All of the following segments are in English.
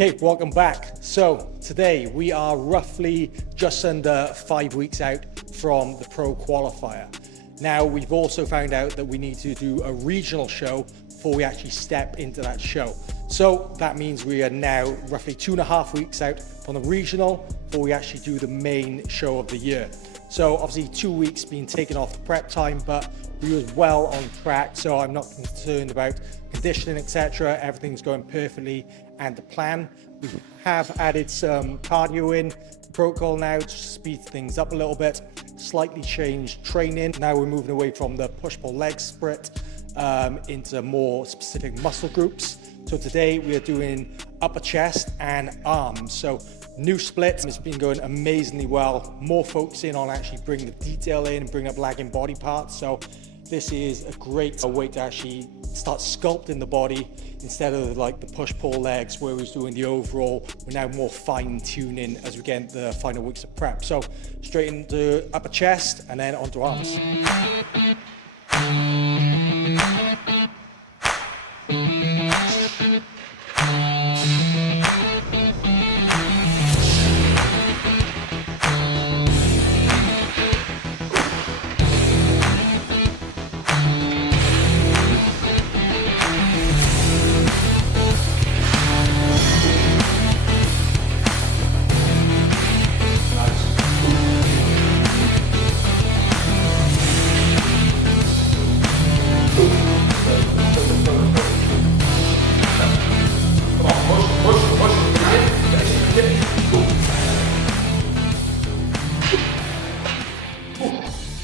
Okay, welcome back. So today we are roughly just under 5 weeks out from the Pro Qualifier. Now we've also found out that we need to do a regional show before we actually step into that show. So that means we are now roughly 2.5 weeks out from the regional before we actually do the main show of the year. So obviously 2 weeks being taken off the prep time, but we were well on track, so I'm not concerned about conditioning, etc. Everything's going perfectly and the plan. We have added some cardio in the protocol now to speed things up a little bit, slightly changed training. Now we're moving away from the push-pull leg split into more specific muscle groups. So today we are doing upper chest and arms. So new split has been going amazingly well, more focusing on actually bringing the detail in and bringing up lagging body parts. So this is a great way to actually start sculpting the body instead of like the push-pull legs where we was doing the overall. We're now more fine-tuning as we get into the final weeks of prep. So straight into upper chest and then onto arms.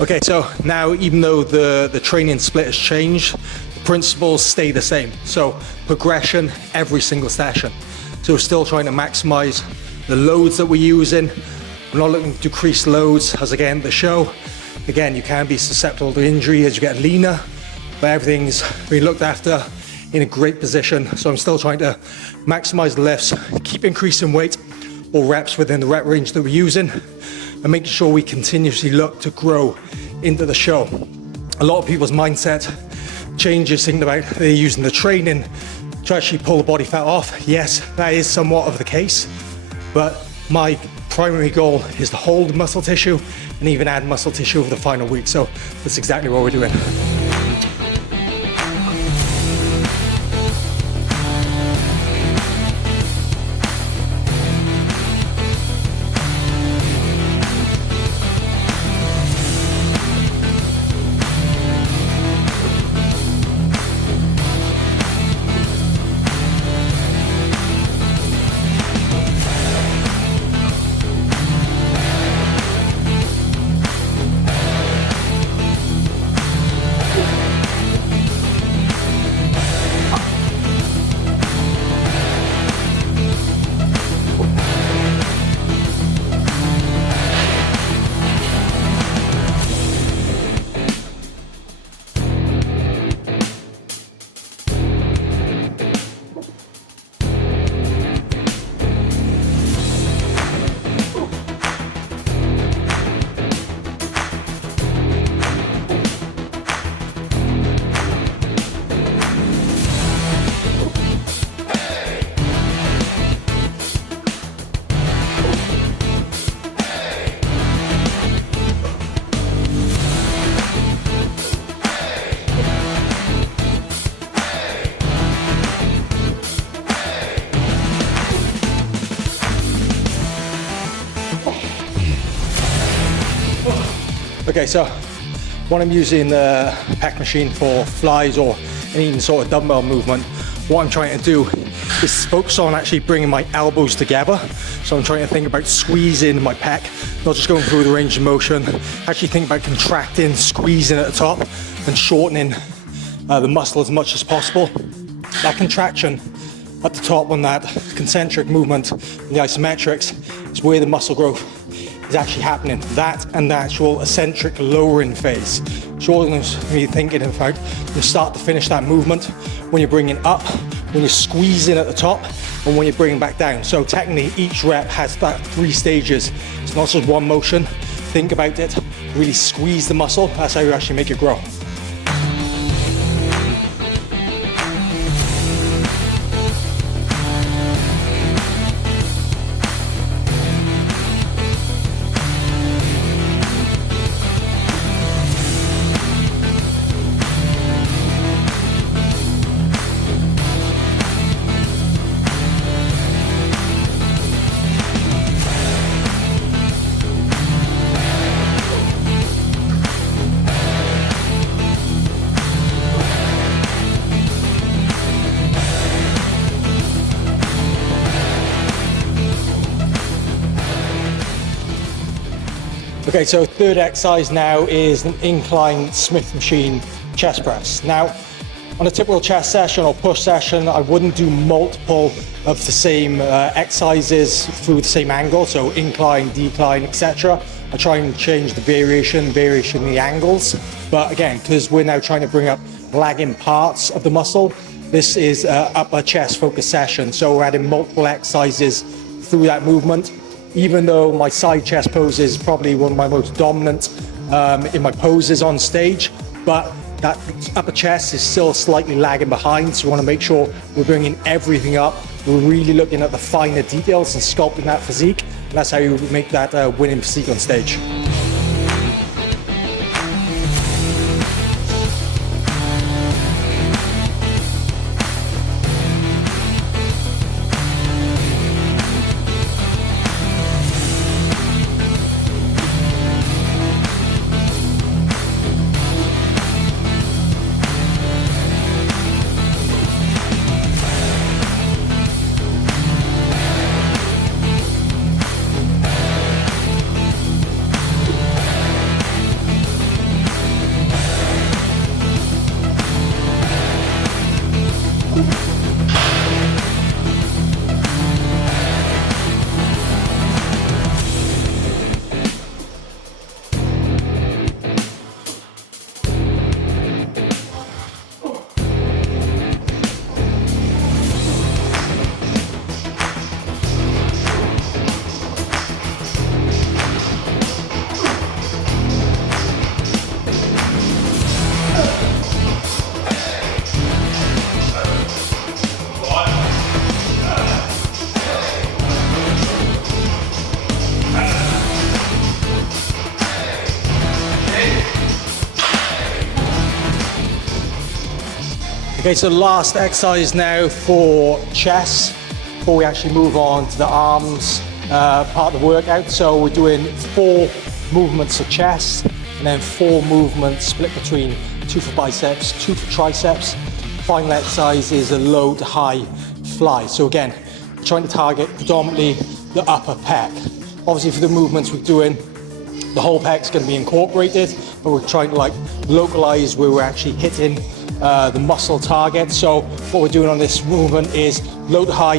Okay, so now even though the training split has changed, the principles stay the same. So progression every single session. So we're still trying to maximize the loads that we're using. We're not looking to decrease loads as again the show. Again, you can be susceptible to injury as you get leaner, but everything's being looked after in a great position. So I'm still trying to maximize the lifts, keep increasing weight or reps within the rep range that we're using, and making sure we continuously look to grow into the show. A lot of people's mindset changes thinking about they're using the training to actually pull the body fat off. Yes, that is somewhat of the case, but my primary goal is to hold muscle tissue and even add muscle tissue over the final week. So that's exactly what we're doing. Okay, so when I'm using the pec machine for flies or any sort of dumbbell movement, what I'm trying to do is focus on actually bringing my elbows together. So I'm trying to think about squeezing my pec, not just going through the range of motion, actually think about contracting, squeezing at the top and shortening the muscle as much as possible. That contraction at the top on that concentric movement, the isometrics, is where the muscle growth is actually happening. That and the actual eccentric lowering phase. So you're thinking about from start to finish that movement, when you're bringing up, when you're squeezing at the top, and when you're bringing back down. So technically each rep has that 3 stages. It's not just one motion. Think about it, really squeeze the muscle. That's how you actually make it grow. Okay, so third exercise now is an incline Smith machine chest press. Now, on a typical chest session or push session, I wouldn't do multiple of the same exercises through the same angle, so incline, decline, etc. I try and change the variation in the angles. But again, because we're now trying to bring up lagging parts of the muscle, this is an upper chest focused session. So we're adding multiple exercises through that movement. Even though my side chest pose is probably one of my most dominant in my poses on stage, but that upper chest is still slightly lagging behind, so we want to make sure we're bringing everything up. We're really looking at the finer details and sculpting that physique, and that's how you make that winning physique on stage. Okay, so last exercise now for chest, before we actually move on to the arms part of the workout. So we're doing 4 movements for chest, and then 4 movements split between 2 for biceps, 2 for triceps. Final exercise is a low to high fly. So again, trying to target predominantly the upper pec. Obviously for the movements we're doing, the whole pec is going to be incorporated, but we're trying to localize where we're actually hitting the muscle target. So what we're doing on this movement is low to high,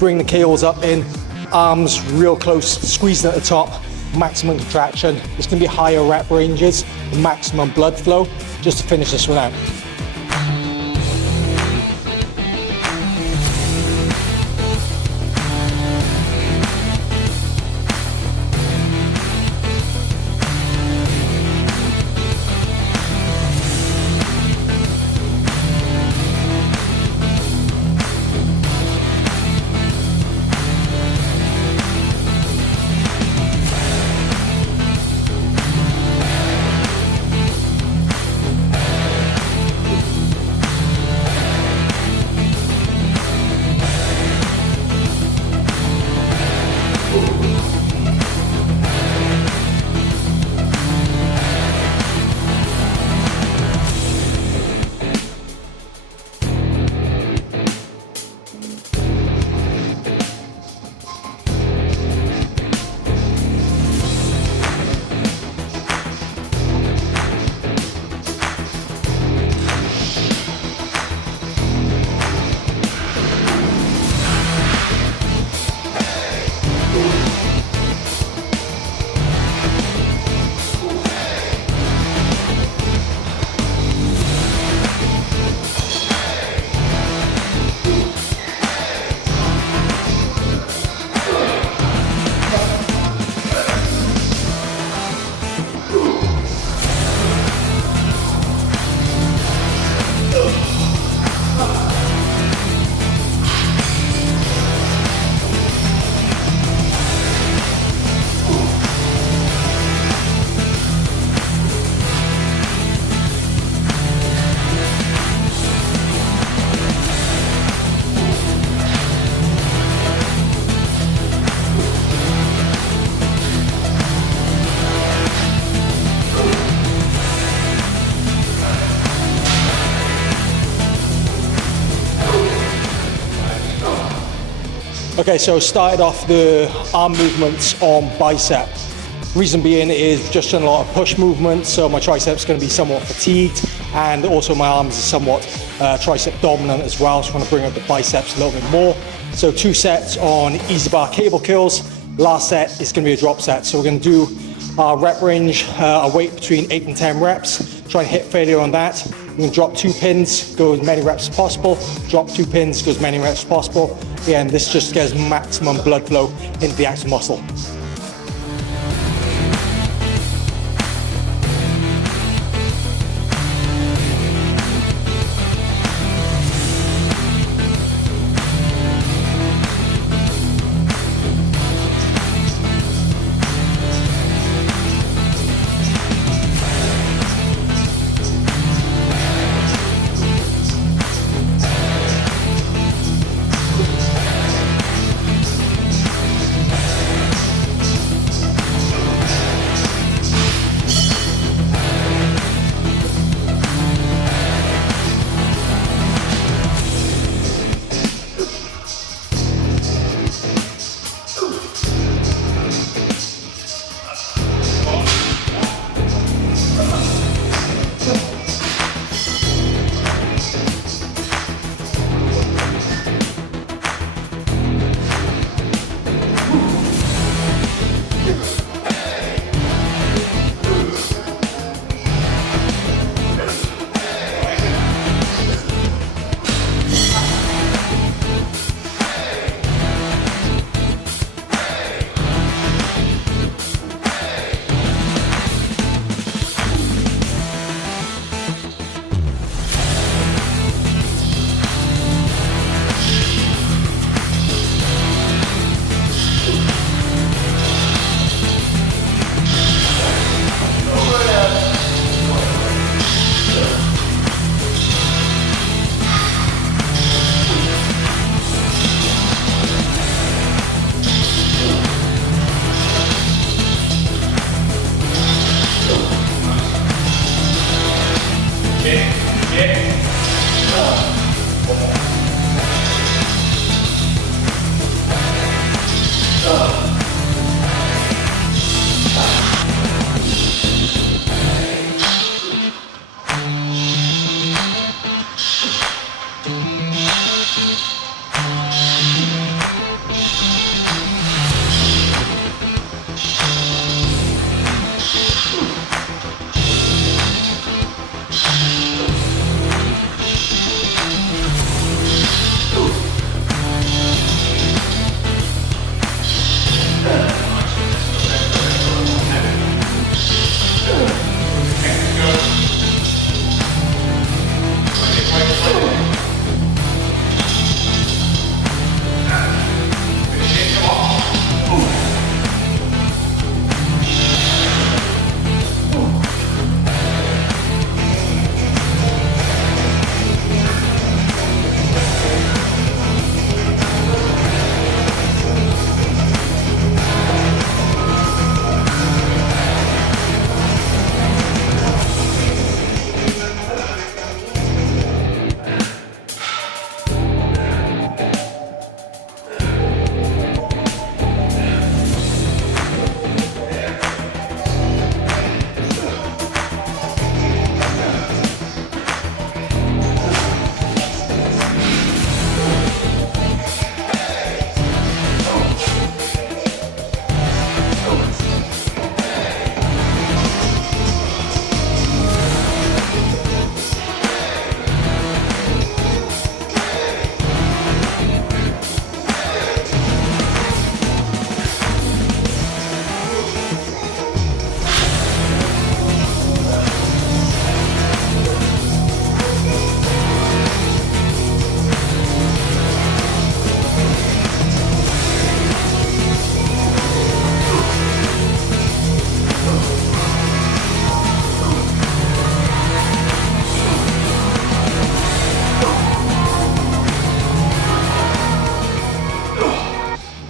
bring the KOs up in, arms real close, squeezing at the top, maximum contraction. It's going to be higher rep ranges, maximum blood flow, just to finish this one out. Okay, so started off the arm movements on bicep. Reason being is just done a lot of push movements, so my triceps going to be somewhat fatigued, and also my arms are somewhat tricep dominant as well, so I want to bring up the biceps a little bit more. So 2 sets on EZ bar cable curls. Last set is going to be a drop set, so we're going to do our rep range, our weight between 8 and 10 reps, try and hit failure on that. We're going to drop 2 pins, go as many reps as possible, drop 2 pins, go as many reps as possible. Again, this just gets maximum blood flow into the actual muscle.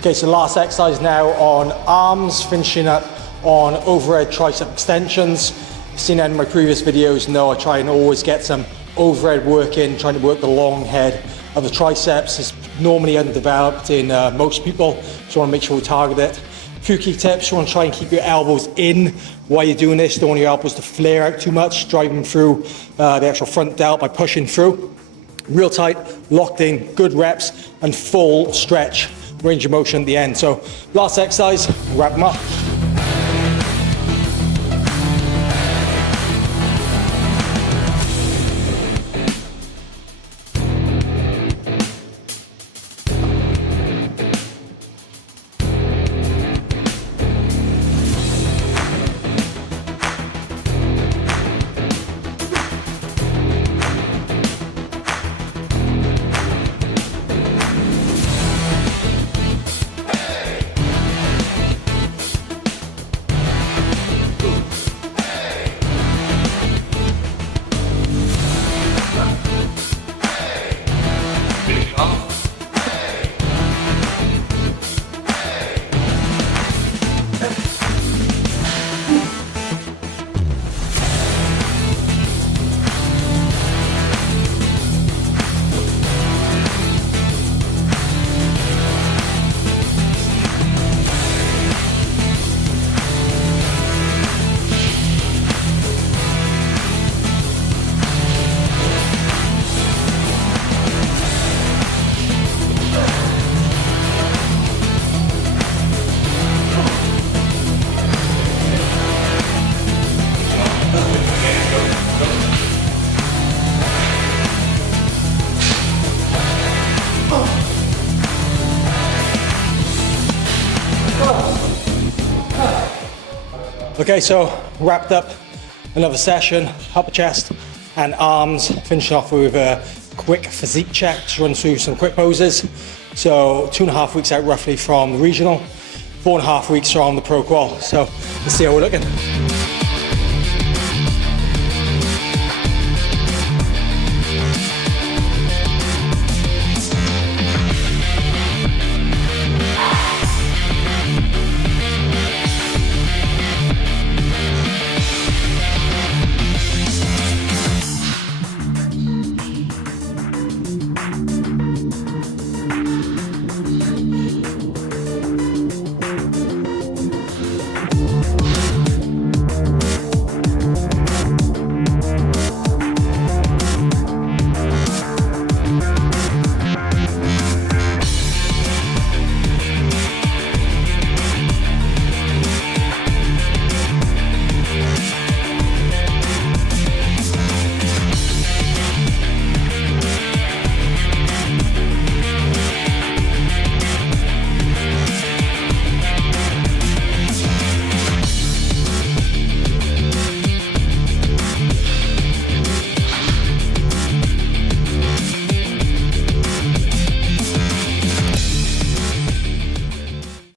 Okay, so last exercise now on arms, finishing up on overhead tricep extensions. Seen that in my previous videos, know I try and always get some overhead work in, trying to work the long head of the triceps. It's normally underdeveloped in most people, so I want to make sure we target it. A few key tips: you want to try and keep your elbows in while you're doing this. You don't want your elbows to flare out too much, driving through the actual front delt by pushing through. Real tight, locked in, good reps, and full stretch, range of motion at the end. So last exercise, wrap them up. Okay, so wrapped up another session, upper chest and arms, finishing off with a quick physique check to run through some quick poses. So 2.5 weeks out roughly from the regional, 4.5 weeks from the pro qual. So let's see how we're looking.